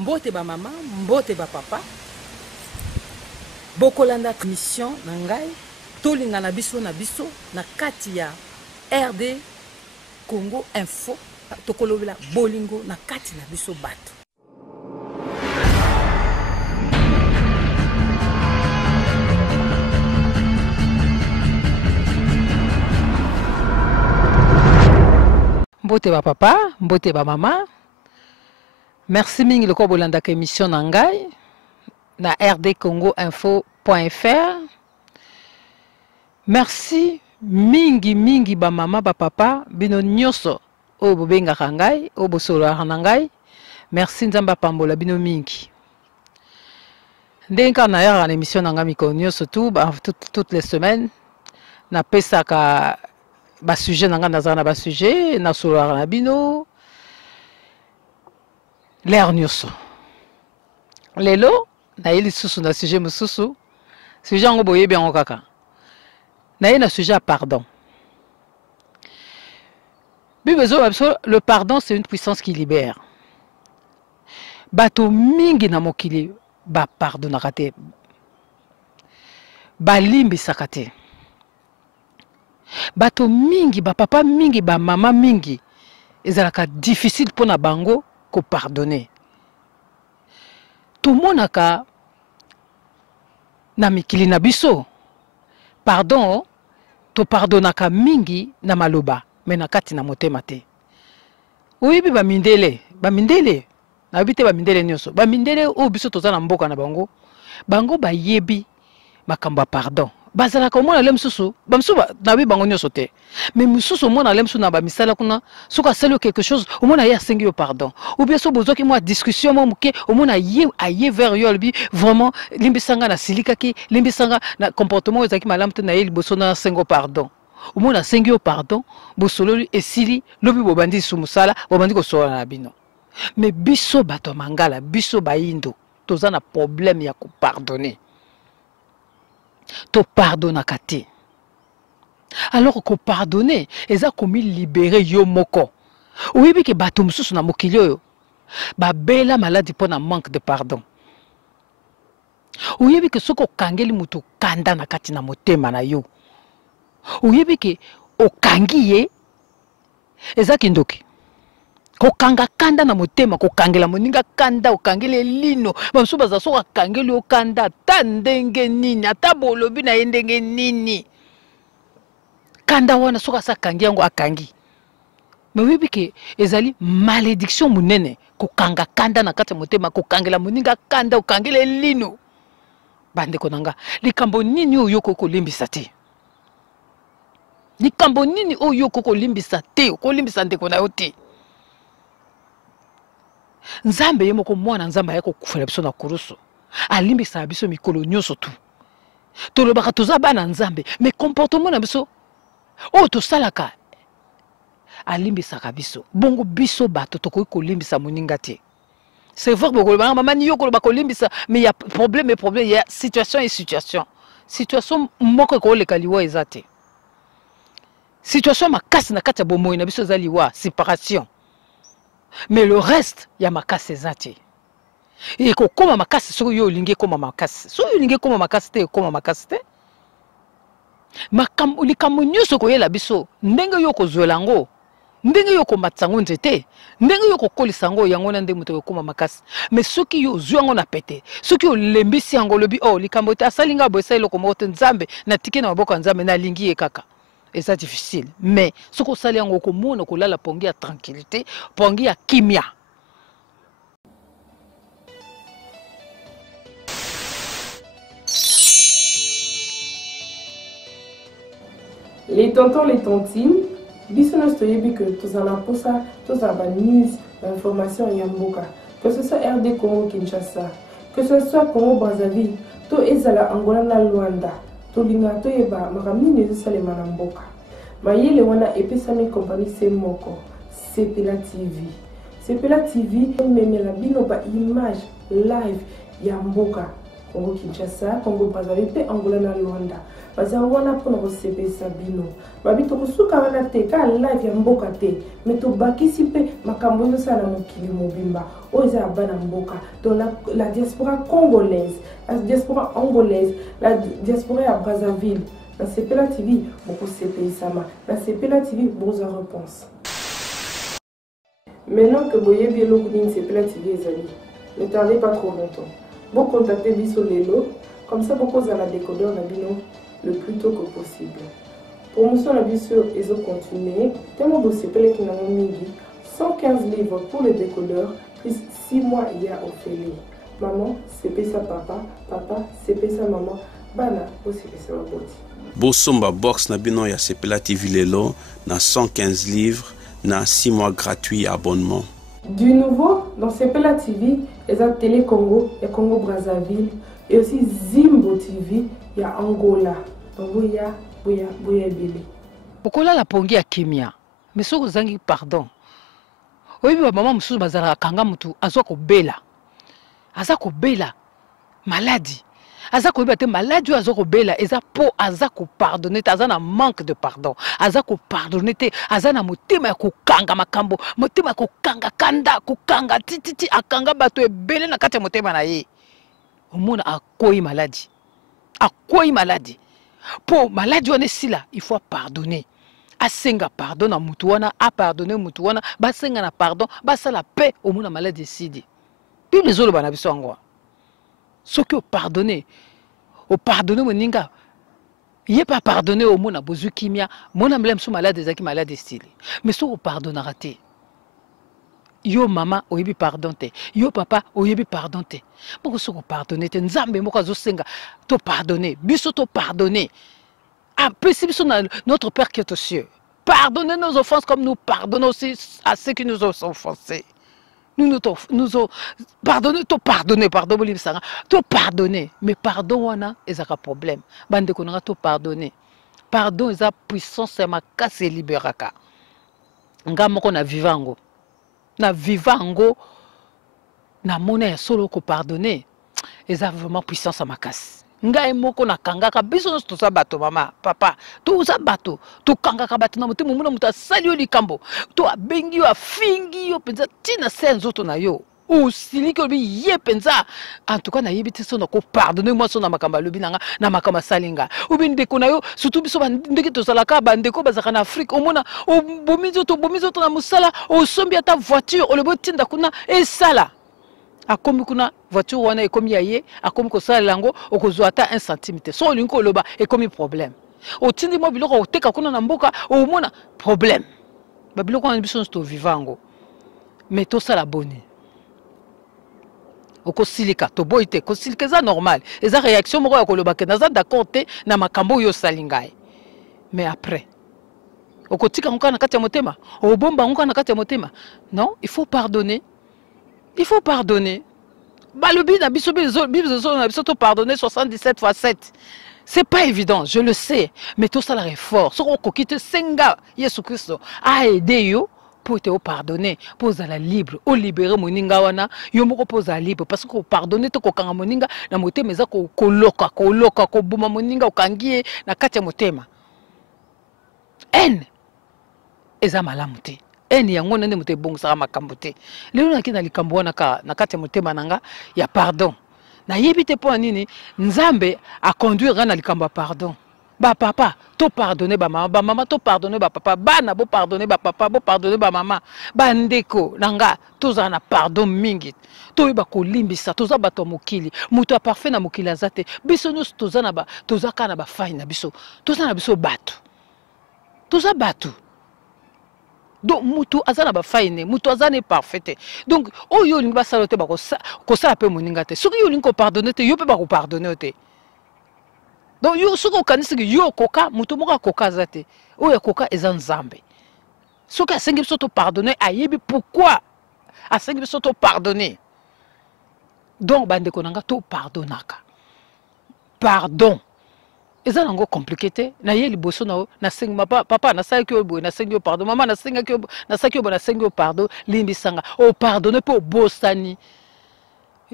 Mbote ba mama, mbote ba papa. Bokolanda mission na ngai, tolinga na biso na kati ya RD Congo Info, tokolobela bolingo na kati na biso bato. Mbote ba papa, mbote ba mama. Merci mingi loko bolanda ka émission na ngai na rdcongoinfo.fr. Merci mingi ba mama ba papa bino nyoso o bobenga ngai o bosolo na ngai. Merci nzamba pambola bino mingi. Ndenka na ya na émission na ngai ko nyoso toutes les semaines na pesa ka ba sujet na ngai na ba sujet na solo na bino. L'air nyoso. Lelo, na yeli susu na sujet mususu. Sujet ngo boye bien kaka. Na yeli na sujet pardon. Le pardon, c'est une puissance qui libère. Bato mingi na mokili ba pardonnera te. Ba limbi sakate. Bato mingi, ba papa mingi, ba mama mingi. Ezalaka difficile pour na bango ko pardonner. Tout le monde a na mikili na biso. Pardon, to pardonaka mingi na maloba, mais na kati na motema te. Oui, ba mindele, na bite ba mindele nyoso. Ba mindele o biso toza na mboka na bango. Bango ba yebi makamba pardon. Bazala ko mona lem susu, ba msuba na bi bango nyoso te. Mais mususu mona lem su na ba misala kuna, suka selo quelque chose, au mona ya sengi pardon. Ou bien so bozo ki moi discussion mo muke, au mona ye aye vers yolbi vraiment limbisanga na silika ki, limbisanga na comportement ezaki malamu te na ye liboso na sengo pardon. Au mona sengi pardon, bosolo esili lobi bobandi su musala, bobandi ko sola na bino. Mais biso bato mangala, biso baindo, toza na problème ya ko pardonner. To pardonner kate. Alors que pardonner, eza komi libérer yo moko. Oui, que bato mususu na mokili oyo ba bela maladie pour na manque de pardon. Oui, que soko kangeli mutu kanda na kati na motema na yo. Oui, que okangi ye eza kindoki. Ko kanga kanda na motema, ko kangela moninga kanda, o kangele lino, bamusu baza so kangeli o kanda ta ndenge nini, ata bolobi na ndenge nini. Kanda wana soka sa kangi yango akangi. Mais oui que ezali malédiction munene ko kanga kanda na kati motema ko kangela moninga kanda o kangele lino. Bande konanga, likambo nini oyo ko limbisa te. Likambo nini oyo ko limbisa te, ko limbisa ndeko na yo te. Nzambe yemo ko mwana nzamba yako kufela biso na kuruso. Alimbisa biso mikolo nyoso tu. Tolobaka toza bana nzambe, mais comportement na biso o to salaka alimbisa biso. Bongo biso bato to ko limbisa moninga te. C'est vrai que maman ni yo ko ba ko limbisa, mais il y a problème il y a situation et situation. Situation moko ko le kaliwa ezate. Situation makasi na kati ya bomoyi na biso zaliwa séparation. Mais le reste, il y a makasi ezate. Et ko koma makasi so yo linge koma makasi. So yo linge koma makasi te koma makasi te. Makambo likambo nyoso ko yela biso ndenge yo ko zwelango. Ndenge yo ko matsango nzete. Ndenge yo ko kolisa ngo yango na ndenge muto koma makasi. Mais soki yo zwango na pete. Soki yo lembisi yango lobi oh likambo te asalinga bo esalo ko moto nzambe na tike na maboko nzambe na lingi ekaka. Et c'est difficile. Mais ce qu'on sait en commun, on a la pongi à tranquillité, pongi à kimia. Les tontons, les tontines, bisous stoyebi que tous en a pour ça, tous en bas news, information yamboka. Que ce soit RD Congo Kinshasa, que ce soit Congo Brazzaville, to ezala Angola na Luanda. Tolinga to yeba makamini nezo le manamboka. Mayele wana epesami compagnie Semoko, Sepela TV. Sepela TV meme la bino ba image live ya mboka Congo Kinshasa, Congo Brazzaville pe Angola na Luanda. baza wana mpona kosepelisa bino babi tokosuka wana te ka live ya mboka te me tobakisi mpe makambo ezosala na mokili mobimba oyo eza ya bana mboka donc la diaspora congolaise, la diaspora angolaise, la diaspora ya Brazzaville. Dans Sepela TV, beaucoup CPI-sama. Dans Sepela TV, beaucoup de réponses. Maintenant que vous voyez bien le Sepela TV, ne tardez pas trop longtemps. Vous contactez Biso Lelo, comme ça vous posez à la décodeur le plus tôt que possible. Promotion la Biso et vous continuez. Tellement vous Sepela qui n'a pas mis 115 livres pour le décodeur, plus 6 mois il y a Ophélie. Maman, c'est ça papa, papa, c'est ça maman, bana, aussi c'est ça boti. Bosomba box na bino ya Sepela TV lelo na 115 livres na 6 mois gratuits abonnement. Du nouveau dans Sepela TV, il y a Télé Congo, il y a Congo Brazzaville et aussi Zimbo TV, il y a Angola. Donc il y a Bélé. Pourquoi la pongi ya kimia? Mais ce que zangi pardon. Oui, maman musu bazara kanga mutu azwa ko bela. Aza ko bela maladie. Aza ko bela maladie aza ko bela eza po aza ko pardonner aza na manque de pardon. Aza ko pardonner te aza na motema ya ko kanga makambo, motema ya ko kanga kanda, ko kanga tititi akanga bato ebele na kati ya motema na ye. Omona akoyi maladie. Akoyi maladie. Po maladie wana sila, il faut pardonner. Asenga pardon na mutu wana, a pardonner mutu wana, ba senga na pardon, ba sala paix omona maladie sidi. Bible zolo bana biso ngwa. Ce que pardonner moninga. Il pas pardonner au mona bozu kimia, mona mlem sou malade ezaki malade style. Mais so pardonnera te. Yo mama oyebi pardon te. Yo papa oyebi pardon te. Moko so pardonner te nzambe moko zo senga to pardonner. Biso to pardonner. Ah, si biso notre Père qui est aux cieux. Pardonnez nos offenses comme nous pardonnons aussi à ceux qui nous ont offensés. Nous pardonner, to pardonner, mais pardon wana ezaka problème. Bande konanga to pardonner. Pardon eza puissance ya makasi liberaka. Nga moko na vivango. Na vivango na mona ya solo ko pardonner. Eza vraiment puissance ya makasi. Nga moko na kangaka biso to sa bato mama papa to sa bato to kangaka bato na motema muna muta sali yo likambo to abengi yo afingi yo penza tina senzo to na yo o sili ko bi ye penza en tout cas na yebiti so na ko pardonner moi so na makamba lobi nanga na makamba salinga ou bien ndeko na yo surtout biso bandeki to salaka bandeko bazaka na Afrique o mona o bomizo to na musala o sombi ata voiture o le botinda kuna e sala akomi kuna voiture wana ekomi yaye akomi ko sala lango okozwa ata 1 cm so linko loba ekomi problème otindi mo biloko oteka kuna na mboka o mona problème ba biloko na biso sto vivango mais to sala boni okosilika to boite ko silika za normal eza réaction moko ya koloba ke naza d'accord te na makambo yo salingai mais après okotika nka na kati ya motema obomba nka na kati ya motema non il faut pardonner. Il faut pardonner. Balobi na biso na biso to pardonner 77 fois 7. C'est pas évident, je le sais, mais tout ça la fort. Ce qu'on quitte senga Yesu Christo a aidé yo pour te pardonner, pour la libre, au libérer moninga wana, yo moko pose à libre parce que pardonner to ko kanga moninga na motema za ko loka ko buma moninga okangie na kati ya motema. En eza malamu te. Eni yango nende muté bongsa makambo te lelo nakina likambo wana na kati ya motema nanga ya pardon na yebite po nini nzambe a conduire na likambo pardon ba papa to pardonner ba mama to pardonner ba papa bana bo pardonner ba papa bo pardonner ba mama ba ndeko nanga toza na pardon mingi to ba ko limbisa toza bato mokili muto a parfait na mokili azate biso nyos toza na ba toza kana ba faille na biso toza na biso bato toza bato. Donc mutu azana ba faine mutu azana parfait donc oyo linga salote ba ko sala pe moninga te soki yo linga pardonner te yo pe ba ko pardonner te donc yo soki okanisi yo koka mutu moko koka zate oyo koka eza nzambe soki asengi biso to pardonner ayebi pourquoi asengi biso to pardonner donc bande konanga to pardonnaka pardon. Eza nango compliqué na ye liboso na sengi papa na saki yo boy na sengi yo pardon mama na sengi yo na saki yo na sengi yo pardon limbisanga o pardonner pour bosani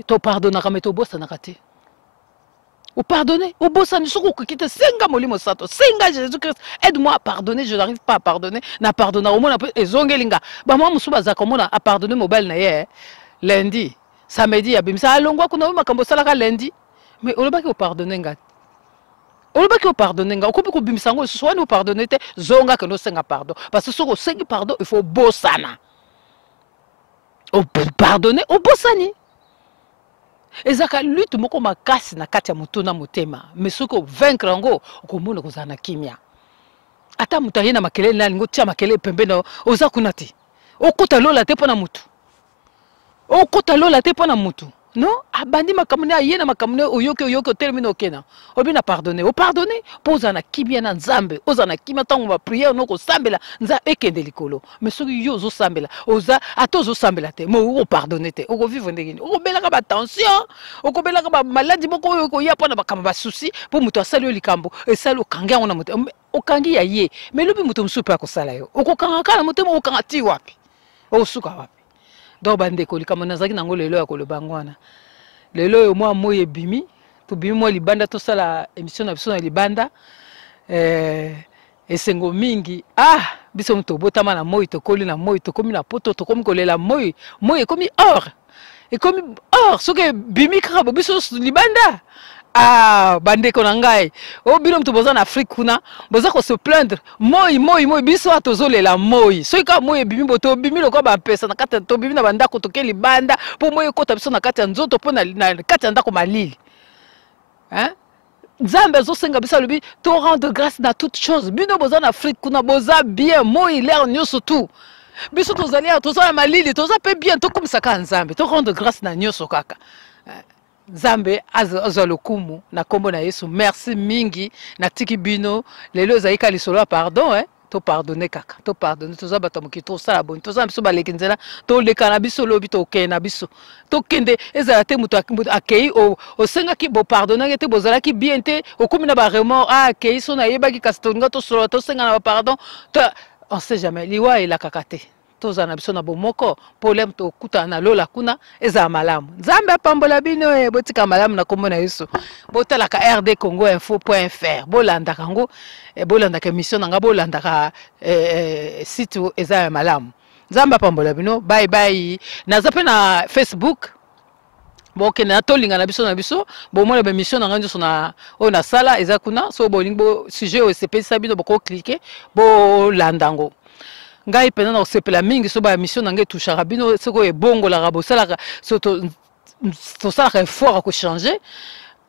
to pardonnaka mais to bosana kate Ou pardonner, au boss, nous sommes quitter senga molimo sato, senga Jésus-Christ, aide-moi à pardonner, je n'arrive pas à pardonner, na pardonner au monde et zongelinga. Bah moi musuba za komona à pardonner mobile na ye lundi, samedi ya bimsa alongwa kuna makambo salaka lundi. Mais on va pardonner nga. On va pardonner nga. On peut bimsa ngo soit nous pardonner te zonga que nous senga pardon. Parce que sur au sengi pardon, il faut bossana. On peut pardonner au bossani. Ezaka lutte moko makasi na kati ya mutuna motema mais soko vaincre ngo okomona kozana kimia ata mutaye na makelele na lingo tia makelele pembeni oza kunati okota lola te pona mutu okota lola te pona mutu non abandi makamune ayena makamune oyoke termine okena obina pardonner o pardonner poza na kimia na nzambe oza na kimia tango ba prière noko sambela nza ekende likolo mais soki yo zo sambela oza atozo sambela te mo o pardonner te o vivre ndengini o belaka ba tension o belaka ba maladie boko ko ya pona ba kama ba souci po muto asali likambo esali okangi ona muto okangi ya ye mais lobi muto msupe akosala yo okokanga kala muto mo okanga ti wapi o suka wapi donc bandeko likambo nazaki nango lelo ya koloba ngwana lelo yo mwa moye bimi to bimi mwa libanda to sala émission na biso na libanda esengo mingi biso muto botama na moyi to koli na moyi to komi na poto to komi kolela moyi komi or et komi or soke bimi kaka biso libanda bandeko na ngai o bino mutu boza na Afrique kuna boza ko se plaindre moyi biso atozolela moyi soki ka moyi bimi boto bimi lokwa ba pesa na kati to bimi na bandako to ke libanda po moyi kota biso na kati ya nzoto po na kati ya ndako malili Nzambe azosenga biso lobi to rendre grâce na toute chose bino boza na Afrique kuna boza bien moyi l'air nyonso tout biso tozali toza malili toza pe bien to komisa ka Nzambe to rendre grâce na nyonso kaka Nzambe azwa lokumu na kombo na Yesu merci mingi na tiki bino lelo zaika lisolo pardon to pardonner kaka to pardonner toza bato moki to sala boni toza biso baleki nzela to leka na biso lobi to kena biso to kende ezala te muto akei o senga ki bo pardonner te bozala ki bien te okomi na ba remords akei so na yebaki kastonga to solo to senga na pardon on sait jamais liwa ela kakate toza na biso na bomoko problème to kuta na lola kuna eza malamu Nzambe apambola bino botika malamu na kombo na Yesu botalaka rdcongo.info.fr bolandaka ngo bolandaka émission nanga bolandaka site eza malamu Nzambe apambola bino bye bye naza pe na Facebook boke na tolinga na biso bomona ba mission nanga nyoso na ona sala eza kuna so bolingo sujet o sepesa bino boko cliquer bolandango ngai pena na osepela mingi so ba mission nange touchara bino soko ebongo la rabosalaka so to salaka effort ko changer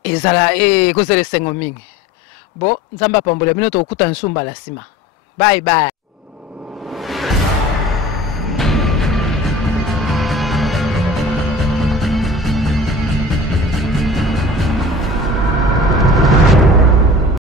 ezala kozela sengo mingi bon Nzamba pambola bino to kuta nsumba la sima bye bye.